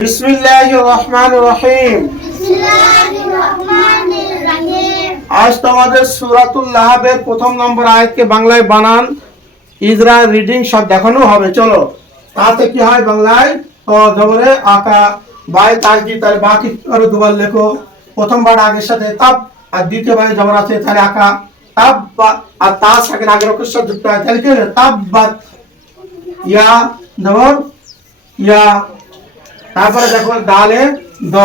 বিসমিল্লাহির রহমানির রহিম। আজ তোমাদের সূরাতুল লাহাবের প্রথম নম্বর আয়াতকে বাংলায় বানান। ইজরা রিডিং সব দেখানো হবে চলো। তাতে কি হয় বাংলায়? তো জবরে আকা বাই তাজদি তার বাকি আরও দুবার লেখো। প্রথমবার আগের সাথে তাপ আর দ্বিতীয়বার জবর আছে তাহলে আকা তাব আর তা সাকিন আগের অক্ষর সাথে যুক্ত হয়। তাহলে কি হলো? তাব্বাত ইয়া জবর ইয়া তারপরে দেখো ডালে, দ,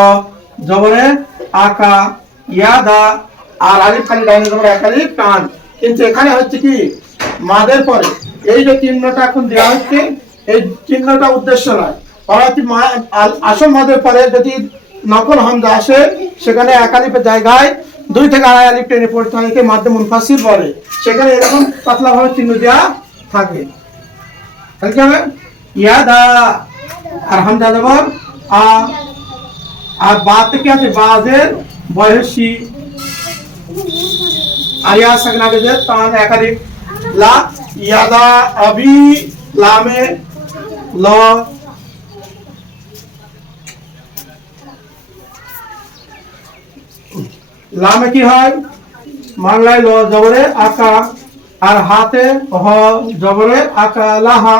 জবরে, আকা ইয়াদা আর আলিফ খালি ডাইনে জবরে একালিফ টান কিন্তু এখানে হচ্ছে কি? মাদের পরে। এই যে চিহ্নটা এখন দেওয়া হচ্ছে, এই চিহ্নটা উদ্দেশ্য নয়। অর্থাৎ মা- আসল মাদের পরে যদি নকল হামজা আসে, সেখানে একালিপের জায়গায় দুই থেকে আড়াই আলিফ টেনে পড়তে হয়, একে মাধ্যম মুনফাসিল বলে। সেখানে এরকম পাতলা ভাবে চিহ্ন দেওয়া থাকে। ইয়াদা আর হামজা জবর আ, আর বাতে কি আছে বাজের বয়সী আলিয়া সাকন আগে যে তার একাধিক লা, ইয়াদা আবি লামে ল। লামে কি হয়? বাংলায় ল জবরে আকা, আর হাতে হ জবরে আকা, লাহা।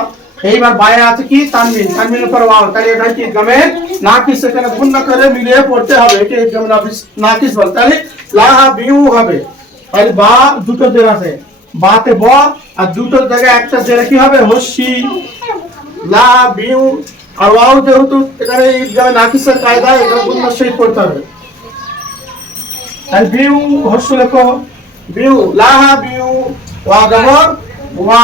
এইবার বাইরে আছে কি? তানমিন তানমিনের পর ওয়াও। তাহলে এটা কি গমে নাকিস এখানে গুণ করে মিলিয়ে পড়তে হবে। এটা গমে নাকিস বল। তাহলে লাহা বিউ হবে। তাহলে বা দুটো জের আছে। বাতে ব আর দুটো জায়গায় একটা জেরে কি হবে? হস্যি। লা বিউ আর ওয়াও যেহেতু এখানে এই গমে নাকিসের কায়দা এটা গুণ সেই পড়তে হবে। তাহলে বিউ হস্য লেখো। বিউ লাহা বিউ ওয়া জবর ওয়া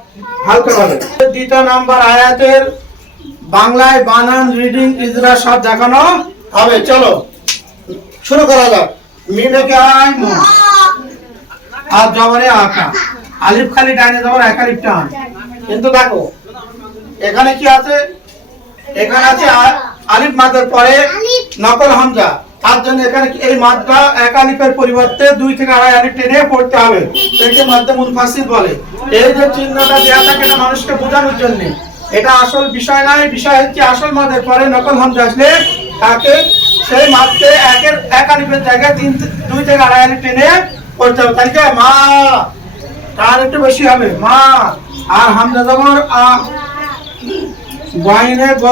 হালকা হবে দ্বিতীয় নাম্বার আয়াতের বাংলায় বানান রিডিং ইজরা সব দেখানো হবে। চলো শুরু করা যাক। মিমে কে আয় ম আর জবরে আকা। আলিফ খালি ডাইনে জবর এক আলিফ টান। কিন্তু দেখো এখানে কি আছে? এখানে আছে আলিফ মাদের পরে নকল হামজা। তার জন্য এখানে এই মাদটা এক আলিফের পরিবর্তে দুই থেকে আড়াই আলিফ টেনে পড়তে হবে। একে মাধ্যম মুনফাসিল বলে। এই যে চিহ্নটা দেওয়া থাকে এটা মানুষকে বোঝানোর জন্য, এটা আসল বিষয় নয়, বিষয় হচ্ছে আসল মাদের পরে নকল হামজা আসলে তাকে সেই মাদকে একের এক আলিফের জায়গায় তিন দুই থেকে আড়াই আলিফ টেনে পড়তে হবে। তাই? মা! তার একটু বেশি হবে। মা! আর হামজা জবর, আ বাইনে গ।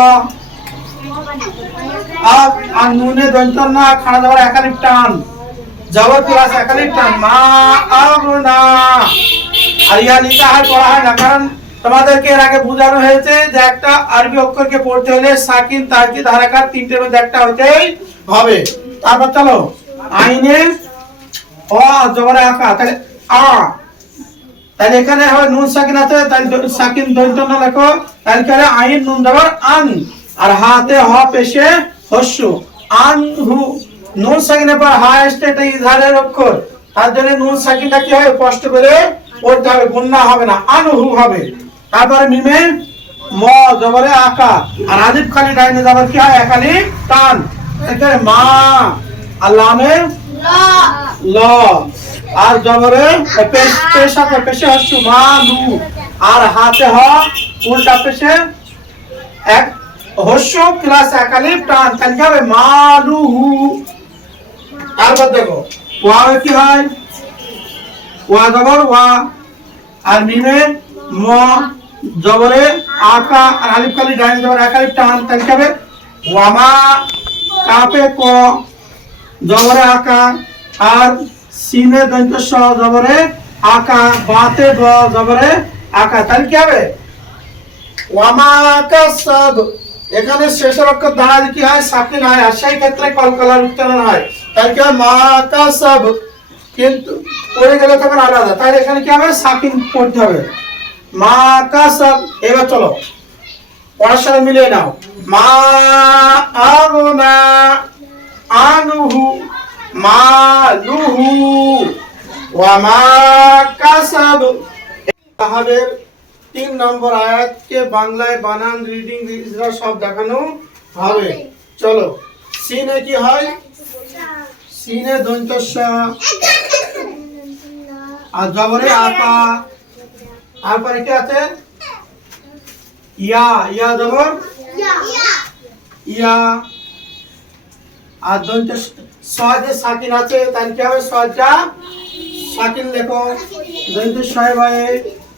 আর নুনে দন্তর না, খানা দাবার টান। জবর টান। মা আর ইয়া লিখা হয় পড়া হয় না, কারণ তোমাদেরকে এর আগে বোঝানো হয়েছে যে একটা আরবি অক্ষরকে পড়তে হলে সাকিন তিনটের মধ্যে একটা হবে। তারপর চলো। আইনে অ, জবরে তাহলে আ। তাহলে এখানে হবে নুন সাকিন আছে, তাহলে সাকিন দৈন্ত না লেখো, তাহলে আইন, নুন দেবার আন। আর হাতে হ, পেশে হস্য আন হু নুন সাকিনের পর হা আসতে এটা ইজহারের অক্ষর। তার জন্য নুন সাকিনটা কি হবে কষ্ট করে পড়তে হবে গুন্না হবে না আন হু হবে। তারপরে মিমে, ম, জবরে আকা, আর আদিব খালি ডাইনে যাবার কি হয়, একালি টান। এখানে মা, আর লামে ল। আর জবরে পেশ পেশাতে পেশে হচ্ছে মা লু আর হাতে হ, উল্টা পেশে এক হস্য প্লাস একালিফ টান তাহলে কি হবে? মালু হু তারপর দেখো, ওয়া কি হয়? ওয়া জবর, ওয়া। আর মিমে ম, জবরে আকা আর আলিফ কালি ডাইন জবর একালিফ টান তাহলে কি হবে? ওয়ামা কাপে ক, জবরে আকা আর সিনে দন্ত স জবরে আকা, বাতে ব জবরে আকা, তাহলে কি হবে? ওয়ামাকা সব এখানে শেষের অক্ষর দাঁড়ালে কি হয়? সাকিন হয়। আর সেই ক্ষেত্রে কলকলার উচ্চারণ হয়। তাই কি হয়? মাকা সব। কিন্তু পড়ে গেলে তখন আলাদা। তাই এখানে কি হবে? সাকিন পড়তে হবে। মাকা সব। এবার চলো। সাথে মিলিয়ে নাও। মা আগনা আনুহু মালুহু ওয়া মা কাসাব তিন নম্বর আয়াতকে বাংলায় বানান রিডিং ইজরা সব দেখানো হবে। চলো, সিনে কি হয়? সিনে দন্তস্য। আর জবরে আকা তারপরে কি আছে? ইয়া ইয়া জবর? ইয়া। আর দন্ত সহজে সাকিন আছে, তার কি হবে? সহজা সাকিন লেখো। দন্ত ভয়ে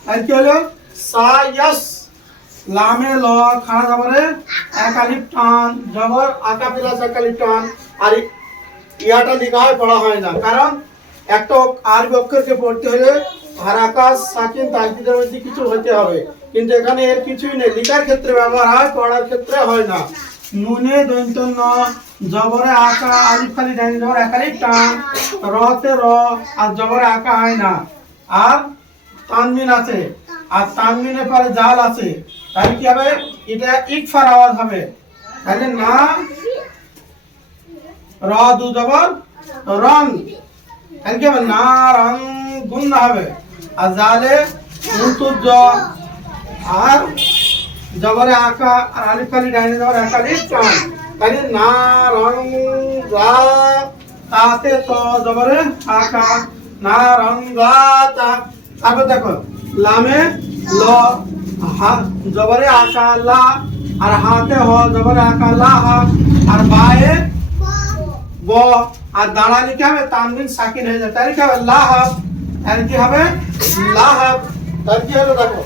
তার কি হলো? সায়াস লামে ল খাড়া জবরে একালিপ টান, জবর আকা প্লাস একালিপ টান, আর ইয়াটা লেখা হয় পড়া হয় না। কারণ একটা আরবি অক্ষরকে পড়তে হলে হারাকাস, সাকিন, তাজদিদের মধ্যে কিছু হতে হবে। কিন্তু এখানে এর কিছুই নেই। লেখার ক্ষেত্রে ব্যবহার হয়, পড়ার ক্ষেত্রে হয় না। নুনে দৈন্ত ন জবরে আঁকা, আলিফ, খালি ডাইনি, জবর একালিপ টান, রতে র, আর জবরে আকা হয় না আর তানমিন আছে। আর তানমিনের পরে জাল আছে, তাহলে কি হবে? এটা ইকফার আওয়াজ হবে। তাহলে না, র দু জবর, রং। তাহলে কি হবে? না, রং গুণ হবে। আর জালে মুতুর জ আর জবরে আঁকা, আর আলিফ খালি ডাইনে জবর একালিফ টান তাহলে না, রং তাতে তো জবরে আঁকা, না, রং তারপর দেখো লামে ল, হা, জবরে আকা লা আর হাতে হ, জবরে আকা লা হা, আর বায়ে ব, আর দাঁড়ালে কি হবে? তানবিন সাকিন হয়ে যায় তাহলে কি হবে? লাহাব তাহলে কি হবে? লাহাব তাহলে কি হলো দেখো?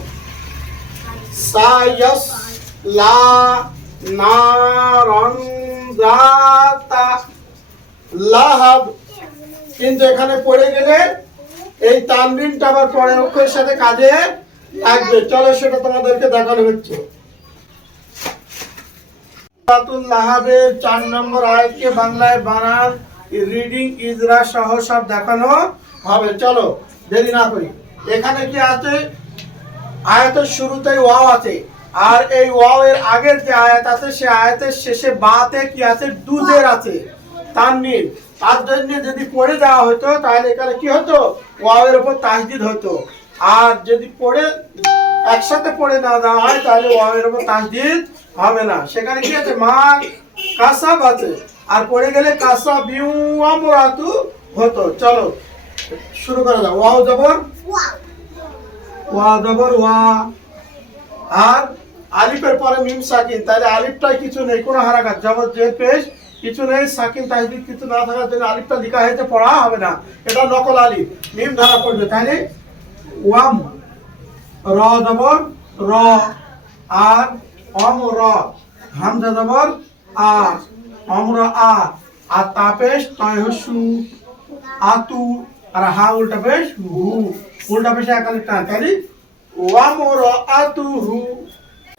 সায়াস লা নারন জাতা লাহাব কিন্তু এখানে পড়ে গেলে এই তানবিনটা আবার পরের অক্ষরের সাথে কাজে লাগবে। চলো, সেটা তোমাদেরকে দেখানো হচ্ছে। চার নম্বর বাংলায় রিডিং ইজরা সহ সব দেখানো হবে। চলো এখানে কি আছে? আয়াতের শুরুতেই আছে। আর এই ওয়াও এর আগের যে আয়াত আছে, সে আয়াতের শেষে বাতে কি আছে? দুধের আছে। তানবিন তার জন্য যদি পড়ে দেওয়া হতো, তাহলে এখানে কি হতো? ওয়াও এর উপর তাসদিদ হতো। আর যদি পড়ে, একসাথে পড়ে না দেওয়া হয়, তাহলে ওয়াও এর উপর তাসদিদ হবে না। সেখানে কি আছে? মা কাসাব আছে। আর পড়ে গেলে কাসাব বিউ হতো। চলো, শুরু করা যাক। ওয়াও জবর। ওয়া জবর ওয়া আর আলিফের পরে মিম সাকিন। তাহলে আলিফটাই কিছু নেই, কোনো হারাকাত। জবর যে পেশ। কিছু নেই সাকিন তাহদিদ কিছু না থাকার জন্য আলিফটা লেখা হয়েছে, পড়া হবে না। এটা নকল আলিফ, মিম ধারা পড়বে তাহলে ওয়াম, র জবর, র, আর, অম, র, হামজা জবর আ অমর আ আর তাপেশ তয় হসু আতু আর হা উল্টা পেশ, হু, উল্টা পেশে একালি টান তাহলে র আতু হু।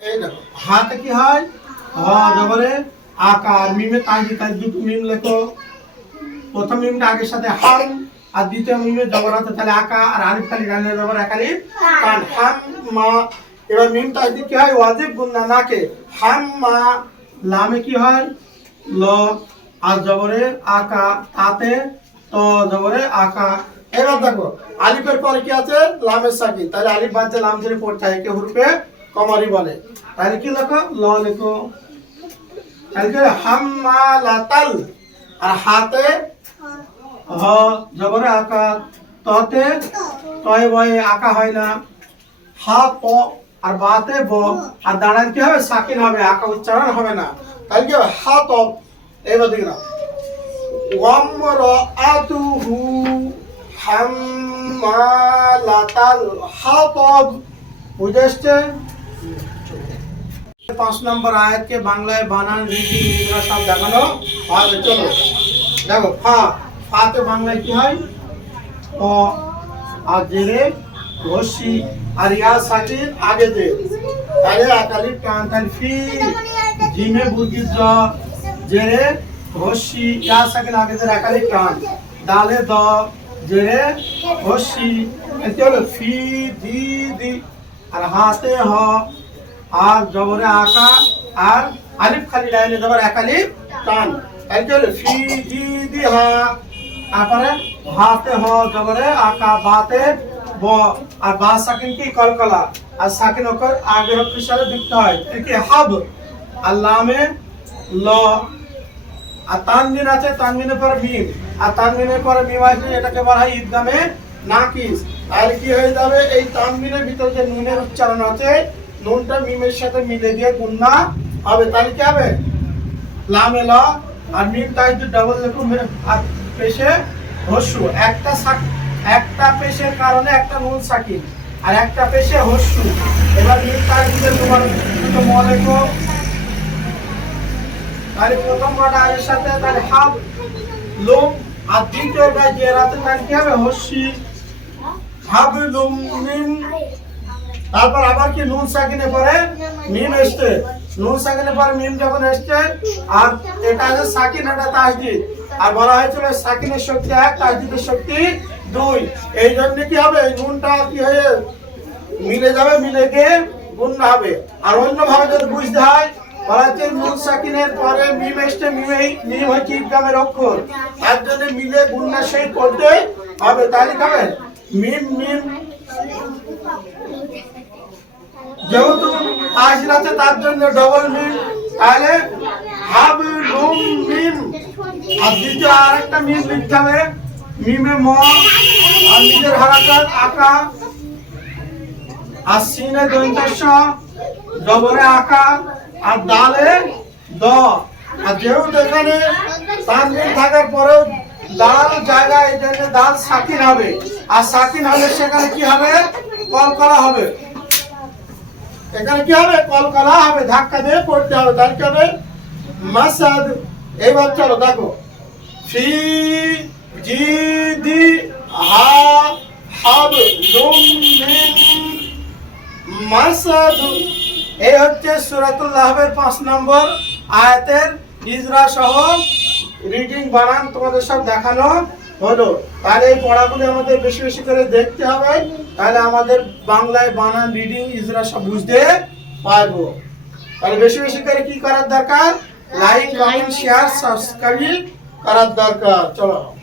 এই দেখো, হাতে কি হয়? হ জবরে আকার, মিমে তাজি দুটো মিম লেখো। প্রথম মিমটা আগের সাথে হাম, আর দ্বিতীয় মিমে জবর তাহলে আকা আর আলিফ খালি গানে জবর একালি কান হাম মা, এবার মিম তাজি কি হয়? ওয়াজিব গুন্না নাকে হাম মা, লামে কি হয়? ল, আর জবরে আকা, তাতে তো, জবরে আকা। এবার দেখো, আলিফের পরে কি আছে? লামের সাকি। তাহলে আলিফ বাদ যে লাম ছেড়ে পড়তে হয় কে হুরফে কমারি বলে। তাহলে কি লেখো? ল লেখো? হাম্মালাতাল, আর হাতে হ, জবরে আকা ততে তয় বয়ে আকা হয় না। হা, প, আর বাতে ব, আর দাঁড়ান কি হবে? সাকিন হবে, আকা উচ্চারণ হবে না। তাহলে কি হবে হা, ত এবার দিকে না ওয়ামরাআতুহু হাম্মালাতাল হাতাব বুঝে এসছে? পাঁচ নম্বর আয়াতকে বাংলায় বানান, রীতি নির্দেশনা সব দেখানো হবে চলো, দেখো, ফা, ফাতে বাংলায় কি হয়? প আর জেরে রশি আর ইয়া সাকিন আগে দে তাহলে একালি টান, তাহলে ফি, জিমে বুদ্ধি জ, জেরে রশি ইয়া সাকিন আগে দে একালি টান। দালে দ, জেরে এতে হলো? ফি, দি দি, আর হাতে হ আর জবরে আকা আর আলিফ খালি লাইনে দেবার এক আলিফ টান। তাই ফি জি, দি, হা। তারপরে হাতে হ, জবরে বাতে, ব। আর বা সাকিন কি? কলকলা। আর সাকিন সাথে যুক্ত হয়। হাব। ল। আর তানবিন আছে, তানবিনের পরে মিম। আর তানবিনের পরে মিম এটাকে বলা হয় ঈদগামে নাকিস। তাহলে কি হয়ে যাবে? এই তানবিনের ভিতরে যে নুনের উচ্চারণ আছে নুনটা মিমের সাথে মিলে গিয়ে গুন্না হবে, তাহলে কি হবে? লামে ল আর মিম তাই ডাবল লেখুন পেশে হস্যু। একটা একটা পেশের কারণে একটা নুন সাকিন আর একটা পেশে হস্যু। এবার মিম তাই তোমার মলেকো তাহলে প্রথম কটা এর সাথে তাহলে হাব লোম, আর দ্বিতীয়টা যে রাতে তাহলে কি হবে? হস্যি। হাব লোম মিম তারপর আবার কি নুন সাকিনে পরে মিম এসছে। নুন সাকিনে পরে মিম যখন এসছে, আর এটা আছে সাকিন, এটা তাসদিদ আর বলা হয়েছিল সাকিনের শক্তি এক তাসদিদের শক্তি দুই। এই জন্য কি হবে? এই নুনটা কি হয়ে মিলে যাবে, মিলে গিয়ে গুণ হবে। আর অন্যভাবে যদি বুঝতে হয়, বলা হচ্ছে নুন সাকিনের পরে মিম এসছে, মিমেই মিম হচ্ছে ইদগামের অক্ষর। তার জন্য মিলে গুণনা সেই করতে হবে, তাহলে কি মিম মিম যেহেতু আজর আছে, তার জন্য ডবল মিম তাহলে হাব লুম মিম আর দ্বিতীয় আরেকটা মিম লিখতে হবে মিমে ম, আর নিজের হারাকাত আকা। আর সিনে দন্তস্য ডবরে আকা। আর দালে দ। আর যেহেতু এখানে তার মিল থাকার পরেও দাল জায়গায় জন্য দাল সাকিন হবে। আর সাকিন হলে সেখানে কি হবে? কল করা হবে। এখানে কি হবে? কলকলা হবে, ধাক্কা দিয়ে পড়তে হবে। তার কি হবে? মাসাদ, এইবার চলো, দেখো। ফি, জি, দি, হা, হাব মিম মাসাদ। এই হচ্ছে সূরাতুল লাহবের পাঁচ নম্বর আয়াতের ইজরা সহ রিডিং বানান তোমাদের সব দেখানো। হলো। তাহলে এই পড়াগুলি আমাদের বেশি বেশি করে দেখতে হবে। তাহলে আমাদের বাংলায় বানান রিডিং ইজরা সব বুঝতে পারব। তাহলে বেশি বেশি করে কি করার দরকার? লাইক কমেন্ট শেয়ার সাবস্ক্রাইব করার দরকার। চলো।